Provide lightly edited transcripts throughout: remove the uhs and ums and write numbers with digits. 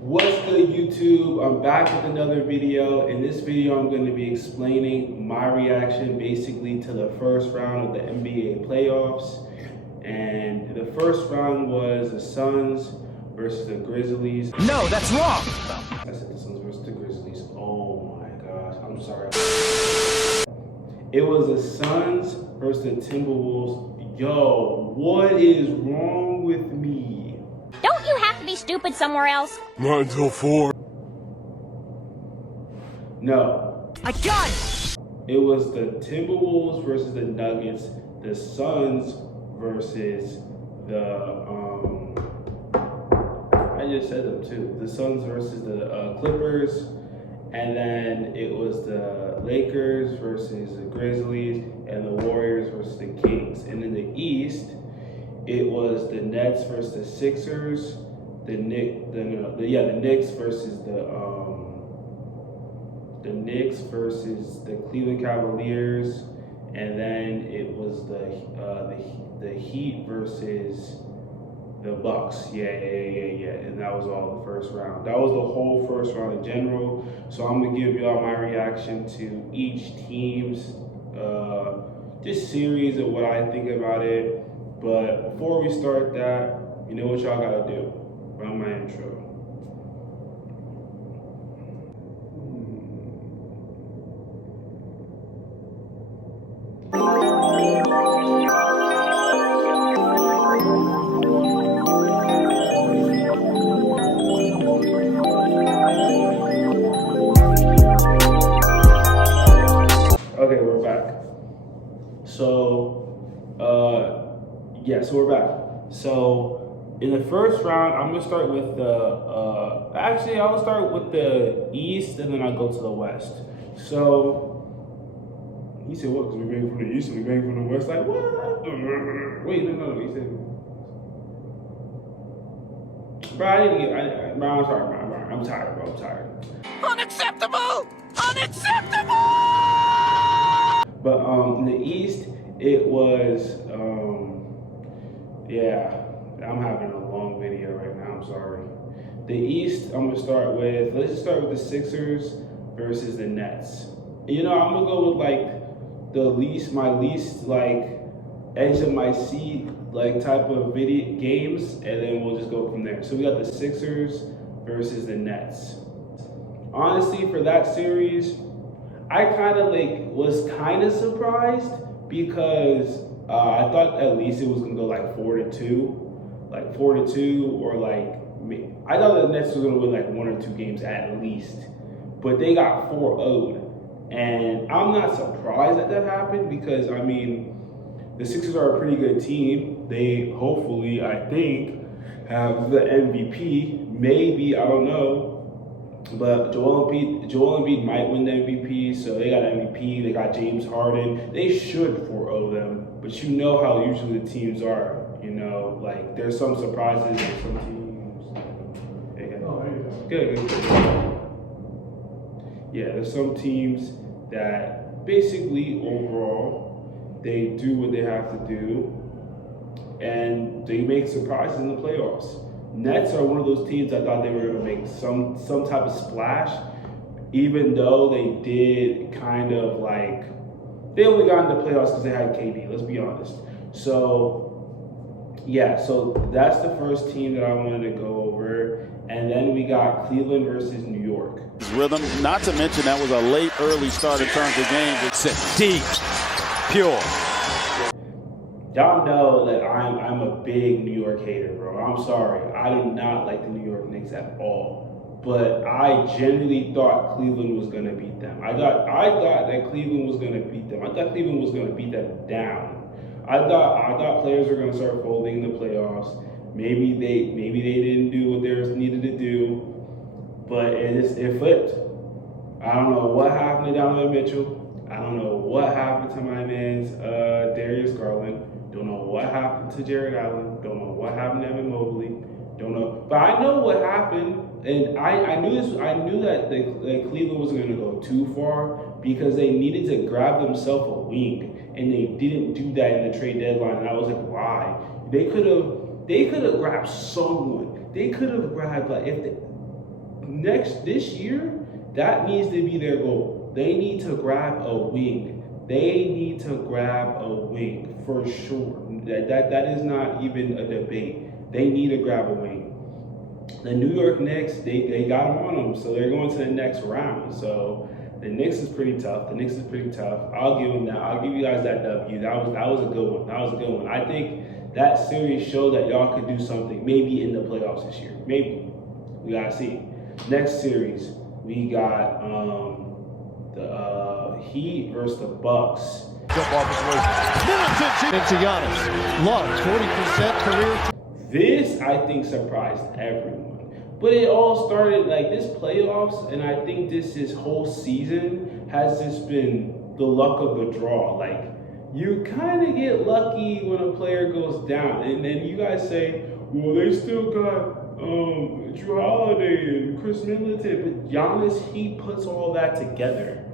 What's good, YouTube? I'm back with another video. In this video, I'm going to be explaining my reaction basically to the first round of the NBA playoffs. And the first round was the Suns versus the Grizzlies. No, that's wrong! I said the Suns versus the Grizzlies. Oh my gosh, I'm sorry. It was the Suns versus the Timberwolves. Yo, what is wrong with me? Don't you have to be stupid somewhere else? Not until 4. No. I got it! It was the Timberwolves versus the Nuggets, the Suns versus the, I just said them too. The Suns versus the Clippers, and then it was the Lakers versus the Grizzlies, and the Warriors versus the Kings. And in the East, it was the Nets versus the Sixers, the Knicks versus the Knicks versus the Cleveland Cavaliers, and then it was the Heat versus the Bucks. Yeah. And that was all the first round. That was the whole first round in general. So I'm gonna give y'all my reaction to each team's just series of what I think about it. But before we start that, you know what y'all gotta do? Run my intro. Okay, we're back. So we're back. So in the first round, I'm gonna start with I'll start with the East and then I'll go to the West. So he said, what? Because we bang from the East and we bang from the West? Like, what? Wait, no. He said, bro, I'm sorry, bro. I'm tired, bro. I'm tired. Unacceptable! Unacceptable! But in the East, it was, I'm having a long video right now, I'm sorry. The East, I'm gonna start with, let's just start with the Sixers versus the Nets. You know, I'm gonna go with my least edge of my seat, type of video games, and then we'll just go from there. So we got the Sixers versus the Nets. Honestly, for that series, I was kind of surprised because I thought at least it was gonna go 4-2, or I thought the Nets was gonna win 1 or 2 games at least, but they got 4-0'd, and I'm not surprised that happened because the Sixers are a pretty good team. They hopefully, I think, have the MVP. Maybe, I don't know. But Joel Embiid might win the MVP, so they got MVP. They got James Harden. They should 4-0 them, but you know how usually the teams are. You know, there's some surprises in some teams. Good. Yeah, there's some teams that basically overall they do what they have to do, and they make surprises in the playoffs. Nets are one of those teams I thought they were going to make some type of splash, even though they did they only got into the playoffs because they had KD, let's be honest. So that's the first team that I wanted to go over. And then we got Cleveland versus New York. Rhythm, not to mention that was a late, early start in terms of game. It's deep, pure. Y'all know that I'm a big New York hater, bro. I'm sorry. I do not like the New York Knicks at all. But I genuinely thought Cleveland was going to beat them. I thought that Cleveland was going to beat them. I thought Cleveland was going to beat them down. I thought players were going to start folding in the playoffs. Maybe they didn't do what they needed to do, but it flipped. I don't know what happened to Donovan Mitchell. I don't know what happened to my man's Darius Garland. Don't know what happened to Jared Allen. Don't know what happened to Evan Mobley. Don't know, but I know what happened, and I knew this. I knew that Cleveland wasn't going to go too far because they needed to grab themselves a wing, and they didn't do that in the trade deadline. And I was like, why? They could have grabbed someone. They could have grabbed this year, that needs to be their goal. They need to grab a wing. They need to grab a wing for sure. That is not even a debate. They need to grab a wing. The New York Knicks, they got them on them, so they're going to the next round. So the Knicks is pretty tough. I'll give them that. I'll give you guys that W. That was a good one. I think that series showed that y'all could do something, maybe in the playoffs this year. Maybe. We gotta see. Next series, we got the Heat versus the Bucks. Middleton into Giannis. Love, 40% career. This, I think, surprised everyone. But it all started like this playoffs, and I think this whole season has just been the luck of the draw. Like, you kind of get lucky when a player goes down, and then you guys say, well, they still got Drew Holiday and Chris Middleton, but Giannis, he puts all that together.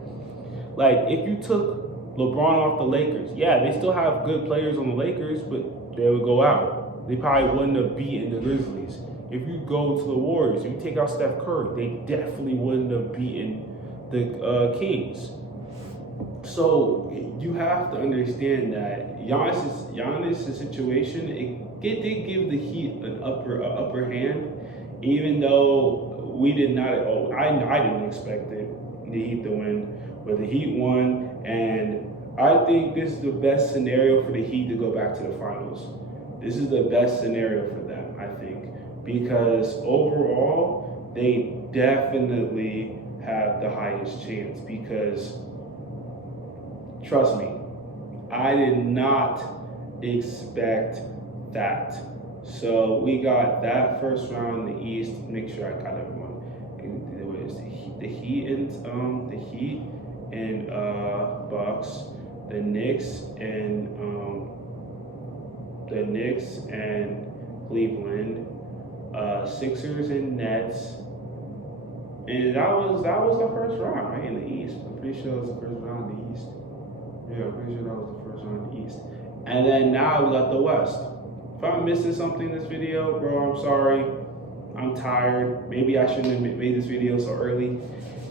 Like, if you took LeBron off the Lakers, yeah, they still have good players on the Lakers, but they would go out. They probably wouldn't have beaten the Grizzlies. If you go to the Warriors, if you take out Steph Curry, they definitely wouldn't have beaten the Kings. So you have to understand that Giannis' situation, it did give the Heat an upper hand, even though we did not. I didn't expect the Heat to win, but the Heat won, and I think this is the best scenario for the Heat to go back to the finals. This is the best scenario for them, I think, because overall, they definitely have the highest chance because, trust me, I did not expect that. So we got that first round in the East. Make sure I got everyone. It was the Heat and Bucks, the Knicks and Cleveland, Sixers and Nets, and that was the first round, right, in the East. I'm pretty sure it was the first round in the East. Yeah, I'm pretty sure that was the first round in the East. And then now we got the West. If I'm missing something in this video, bro, I'm sorry. I'm tired. Maybe I shouldn't have made this video so early,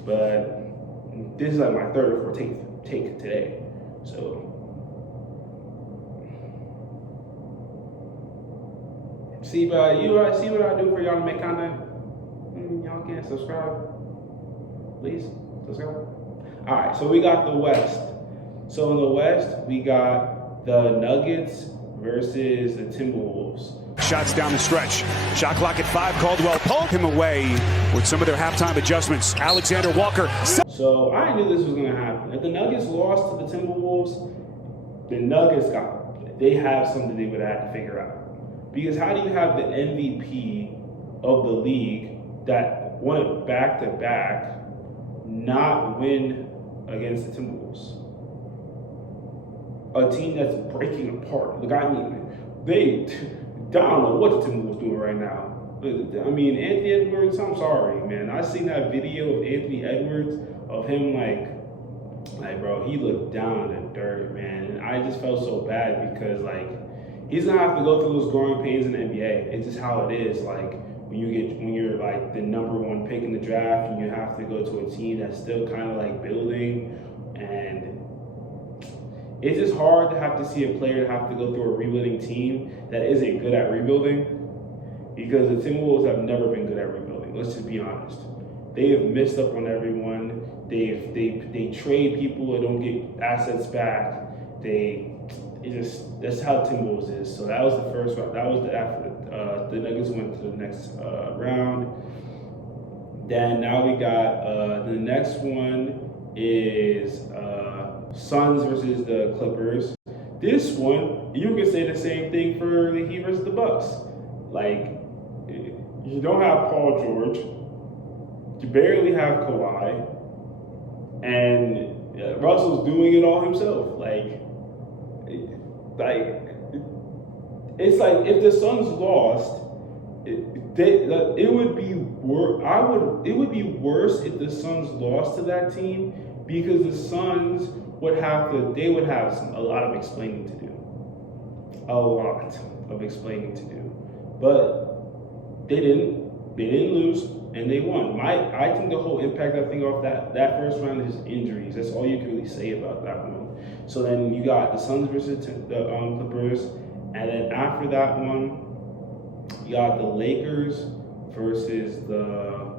but this is like my third or fourth take today. So see what I do for y'all to make content? Y'all can't subscribe. Please subscribe. All right, so we got the West. So in the West, we got the Nuggets versus the Timberwolves. Shots down the stretch. Shot clock at 5. Caldwell pulled him away with some of their halftime adjustments. Alexander Walker. So I knew this was going to happen. If the Nuggets lost to the Timberwolves, the Nuggets they have something they would have to figure out. Because how do you have the MVP of the league that won it back-to-back not win against the Timberwolves? A team that's breaking apart. Look, I don't know what the Timberwolves doing right now. I mean, Anthony Edwards, I'm sorry, man. I seen that video of Anthony Edwards of him like bro, he looked down in the dirt, man. And I just felt so bad because like he's gonna have to go through those growing pains in the NBA. It's just how it is. Like when you're like the #1 pick in the draft and you have to go to a team that's still kind of like building, and it's just hard to have to see a player have to go through a rebuilding team that isn't good at rebuilding, because the Timberwolves have never been good at rebuilding. Let's just be honest. They have missed up on everyone. They trade people that don't get assets back. That's how Timberwolves is. So that was the first round. That was after the Nuggets went to the next round. Then now we got the next one is Suns versus the Clippers. This one, you can say the same thing for the Heat versus the Bucks. Like, you don't have Paul George, you barely have Kawhi, and Russell's doing it all himself. It's like if the Suns lost, it would be worse if the Suns lost to that team, because the Suns would have a lot of explaining to do. A lot of explaining to do. But they didn't. They didn't lose, and they won. I think the whole impact off that first round is injuries. That's all you can really say about that one. So then you got the Suns versus the Clippers, and then after that one, you got the Lakers versus the.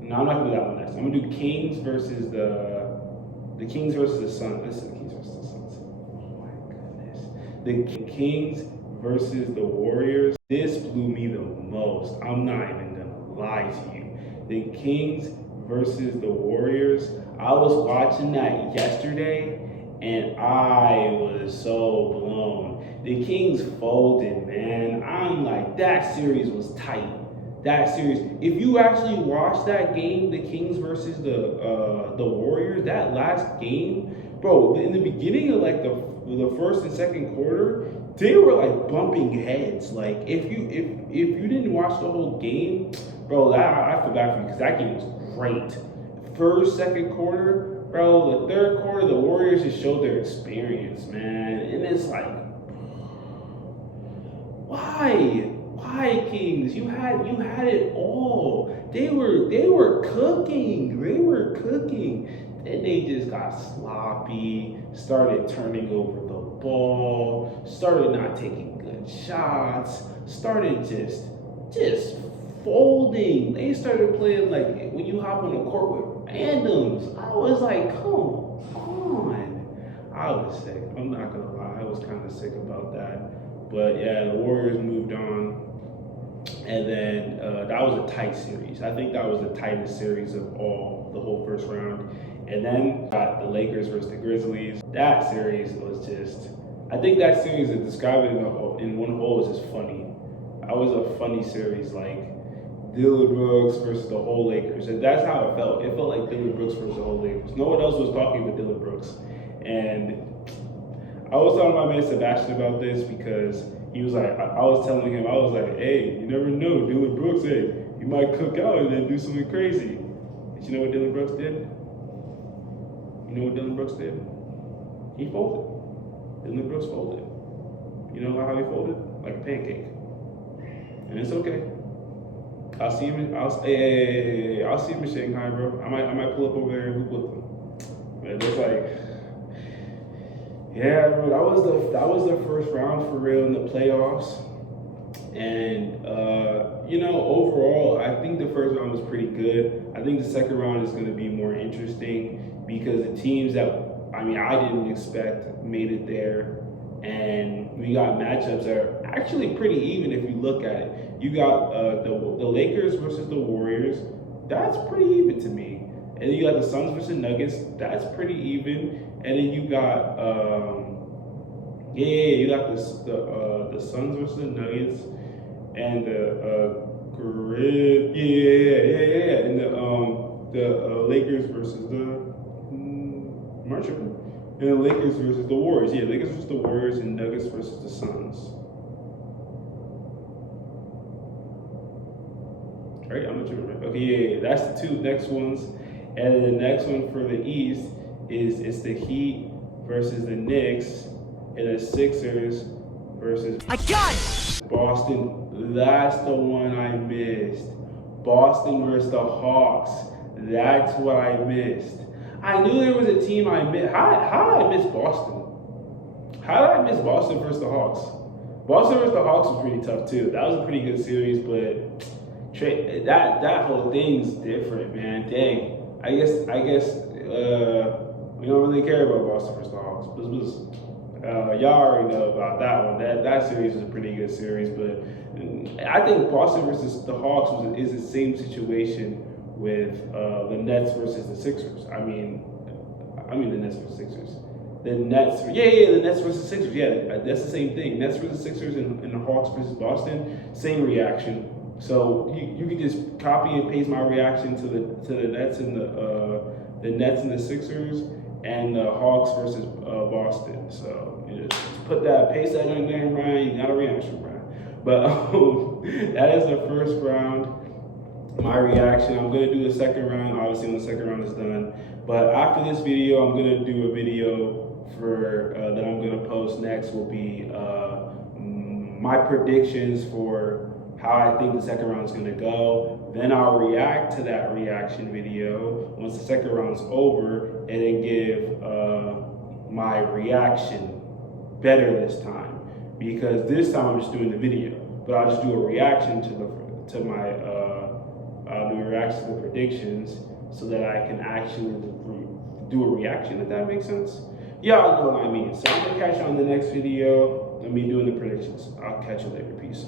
No, I'm not gonna do that one next. I'm gonna do Kings versus the Kings versus the Suns. Listen, the Kings versus the Suns. Oh my goodness. The Kings versus the Warriors. This blew me the most. I'm not even gonna lie to you. The Kings versus the Warriors. I was watching that yesterday and I was so blown. The Kings folded, man. I'm like, that series was tight. That series, if you actually watch that game, the Kings versus the Warriors, that last game, bro, in the beginning of like the first and second quarter, they were like bumping heads. Like if you didn't watch the whole game, bro, I feel bad for you because that game was great. First, second quarter, bro, the third quarter, the Warriors just showed their experience, man. And it's like, why? Why, Kings? You had it all. They were cooking. They were cooking. Then they just got sloppy, started turning over the ball, started not taking good shots, started just folding. They started playing like when you hop on the court with randoms. I was like, come on. I was sick. I'm not gonna lie. I was kind of sick about that. But yeah, the Warriors moved on. And then that was a tight series. I think that was the tightest series of all, the whole first round. And then got the Lakers versus the Grizzlies. That series was just, I think that series, to describe it in one whole, was just funny. That was a funny series, like Dillon Brooks versus the whole Lakers. And that's how it felt. It felt like Dillon Brooks versus the whole Lakers. No one else was talking but Dillon Brooks. And I was talking to my man Sebastian about this because he was like, I was telling him, I was like, hey, you never know, Dillon Brooks, hey, he might cook out and then do something crazy. But you know what Dillon Brooks did? You know what Dillon Brooks did? He folded. Dillon Brooks folded. You know how he folded? Like a pancake. And it's okay. I'll see him in Shanghai, bro. I might pull up over there and hoop with him. But it's like, yeah, bro, that was the first round for real in the playoffs. And overall, I think the first round was pretty good. I think the second round is going to be more interesting because the teams that I didn't expect made it there, and we got matchups that are actually pretty even if you look at it. You got the Lakers versus the Warriors. That's pretty even to me. And then you got the Suns versus Nuggets. That's pretty even. And then you got you got the Suns versus the Nuggets and the and the Lakers versus the and the Lakers versus the Warriors. Yeah, Lakers versus the Warriors and Nuggets versus the Suns. Right, I'm not sure. Okay, yeah, that's the two next ones. And then the next one for the East it's the Heat versus the Knicks, and the Sixers versus Boston. That's the one I missed. Boston versus the Hawks. That's what I missed. I knew there was a team I missed. How did I miss Boston? How did I miss Boston versus the Hawks? Boston versus the Hawks was pretty tough too. That was a pretty good series, but that whole thing's different, man. Dang. I guess we don't really care about Boston versus the Hawks. Y'all already know about that one. That series was a pretty good series, but I think Boston versus the Hawks is the same situation with the Nets versus the Sixers. I mean the Nets versus Sixers. The Nets versus Sixers. Yeah, that's the same thing. Nets versus Sixers and the Hawks versus Boston. Same reaction. So you can just copy and paste my reaction to the Nets and the Nets and the Sixers and the Hawks versus Boston. So you just paste that in there, Ryan. You got a reaction, Ryan. But that is the first round. My reaction. I'm gonna do the second round. Obviously, when the second round is done. But after this video, I'm gonna do a video for that I'm gonna post next. Will be my predictions for how I think the second round is going to go. Then I'll react to that reaction video once the second round's over, and then give my reaction better this time, because this time I'm just doing the video, but I'll just do a reaction to the predictions, so that I can actually do a reaction, if that makes sense. Y'all know what I mean. So I'm gonna catch you on the next video. Let me doing the predictions. I'll catch you later. Peace.